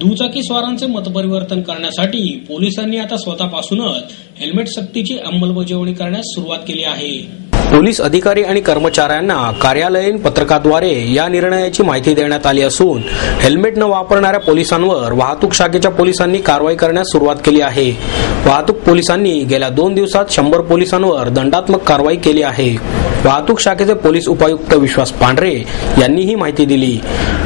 दुचाकी स्वारांचे मतपरिवर्तन करण्यासाठी पोलिसांनी आता स्वतःपासूनच हेल्मेट सक्तीची अंमलबजावणी करण्यास सुरुवात केली आहे। पोलीस अधिकारी आणि कर्मचाऱ्यांना कार्यालयीन पत्रकाद्वारे या निर्णयाची माहिती देण्यात आली असून हेल्मेट न वापरणाऱ्या पोलिसांवर वाहतूक शाखेच्या पोलिसांनी कारवाई करण्यास सुरुवात केली आहे। वाहतूक पोलिसांनी गेल्या 2 दिवसात 100 पोलिसांवर दंडात्मक कारवाई केली आहे। वाहतूक शाखेचे पोलीस उपायुक्त विश्वास पांढरे यांनी ही माहिती दिली।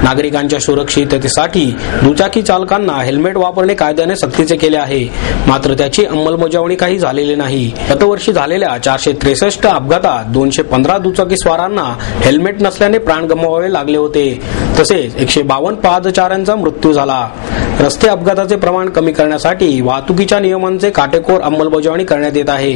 नागरिकांच्या सुरक्षिततेसाठी दुचाकी चालकांना हेल्मेट वापरणे कायद्याने सक्तीचे केले आहे, मात्र त्याची अंमलबजावणी काही झालेली नाही। गतवर्षी झालेल्या 463 अपघातात 215 दुचाकी स्वारांना हेल्मेट नसल्याने प्राण गमवावे लागले होते, तसेच 152 पादचाऱ्यांचा मृत्यू झाला। रस्ते अपघाताचे प्रमाण कमी करण्यासाठी वाहतुकीच्या नियमांचे काटेकोर अंमलबजावणी करण्यात येत आहे।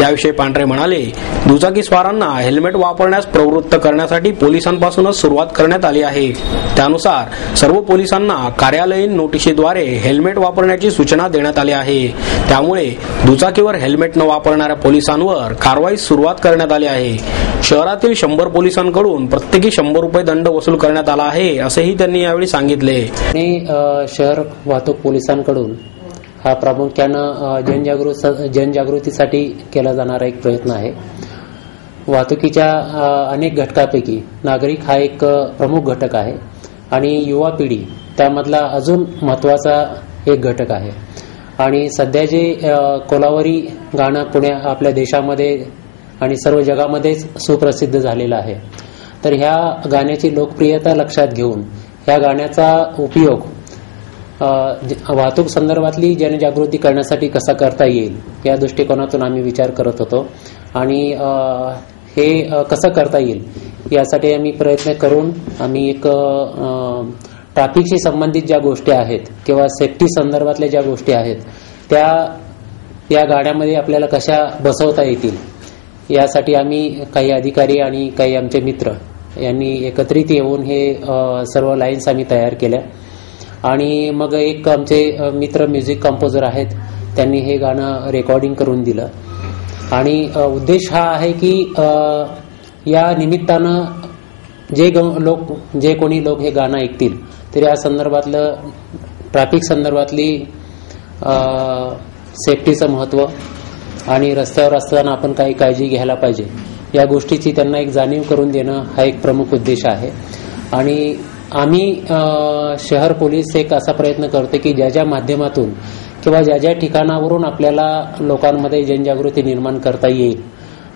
याविषयी पांढरे म्हणाले, दुचाकी स्वारांना हेल्मेट वापरण्यास प्रवृत्त करण्यासाठी पोलिसांपासूनच सुरुवात करण्यात आली आहे। त्यानुसार सर्व पोलिसांना कार्यालयीन नोटिशीद्वारे हेल्मेट वापरण्याची सूचना देण्यात आली आहे। त्यामुळे दुचाकीवर हेल्मेट न वापरणाऱ्या पोलिसांवर कारवाईस सुरुवात करण्यात आली आहे। शहरातील 100 पोलिसांकडून प्रत्येकी 100 रुपये दंड वसूल करण्यात आला आहे, असेही त्यांनी यावेळी सांगितले। शहर वाहतूक पोलिसांकडून हा प्रामुख्याने जनजागृतीसाठी केला जाणारा एक प्रयत्न आहे। वाहतुकीच्या अनेक घटकापैकी नागरिक हा एक प्रमुख घटक आहे आणि युवा पिढी त्यामधला अजून महत्त्वाचा एक घटक आहे। आणि सध्या जे कोलावरी गाणं आपल्या देशामध्ये आणि सर्व जगामध्येच सुप्रसिद्ध झालेलं आहे, तर ह्या गाण्याची लोकप्रियता लक्षात घेऊन ह्या गाण्याचा उपयोग वाहतूक संदर्भातली जनजागृती करण्यासाठी कसा करता येईल या दृष्टिकोनातून आम्ही विचार करत होतो। आणि हे कसं करता येईल यासाठी आम्ही प्रयत्न करून आम्ही एक ट्रॅफिकशी संबंधित ज्या गोष्टी आहेत किंवा सेफ्टी संदर्भातल्या ज्या गोष्टी आहेत त्या या गाण्यामध्ये आपल्याला कशा बसवता येतील यासाठी आम्ही काही अधिकारी आणि काही आमचे मित्र यांनी एकत्रित येऊन हे सर्व लाईन्स आम्ही तयार केल्या। आणि मग एक आमचे मित्र म्युझिक कंपोजर आहेत, त्यांनी हे गाणं रेकॉर्डिंग करून दिलं। आणि उद्देश हा आहे की या निमित्तानं जे कोणी लोक हे गाणं ऐकतील तर या संदर्भातलं ट्रॅफिक संदर्भातली सेफ्टीचं महत्त्व आणि रस्त्यावर असताना आपण काही काळजी घ्यायला पाहिजे या गोष्टीची त्यांना एक जाणीव करून देणं हा एक प्रमुख उद्देश आहे। आणि आम्ही शहर पोलीस एक असा प्रयत्न करतो की ज्या माध्यमातून किंवा ज्या ठिकाणावरून आपल्याला लोकांमध्ये जनजागृती निर्माण करता येईल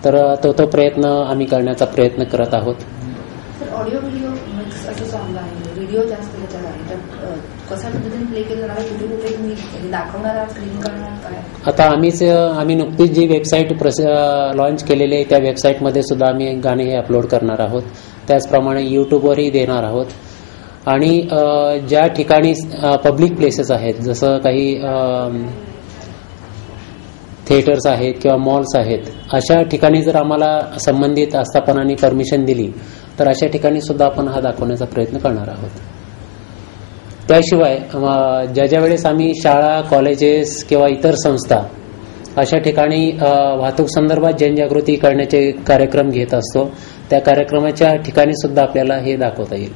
तर तो प्रयत्न आम्ही करण्याचा प्रयत्न करत आहोत। ऑडिओ व्हिडिओ मिक्स असं सॉंग आहे, व्हिडिओ जास्त त्याच्यात आहे, तर कशा पद्धतीने प्ले केलं जाणार, कुठे तुम्ही दाखवणार आहात, स्क्रीन करणार काय? आता आम्ही नुकतीच जी वेबसाईट लॉन्च केलेली आहे त्या वेबसाईटमध्ये सुद्धा आम्ही गाणे हे अपलोड करणार आहोत। त्याचप्रमाणे यूट्यूबवरही देणार आहोत। आणि ज्या ठिकाणी पब्लिक प्लेसेस आहेत, जसं काही थिएटर्स आहेत किंवा मॉल्स आहेत, अशा ठिकाणी जर आम्हाला संबंधित आस्थापनांनी परमिशन दिली तर अशा ठिकाणी सुद्धा आपण हा दाखवण्याचा प्रयत्न करणार आहोत। त्याशिवाय ज्या वेळेस आम्ही शाळा, कॉलेजेस किंवा इतर संस्था अशा ठिकाणी वाहतूक संदर्भात जनजागृती करण्याचे कार्यक्रम घेत असतो, त्या कार्यक्रमाच्या ठिकाणी सुद्धा आपल्याला हे दाखवता येईल।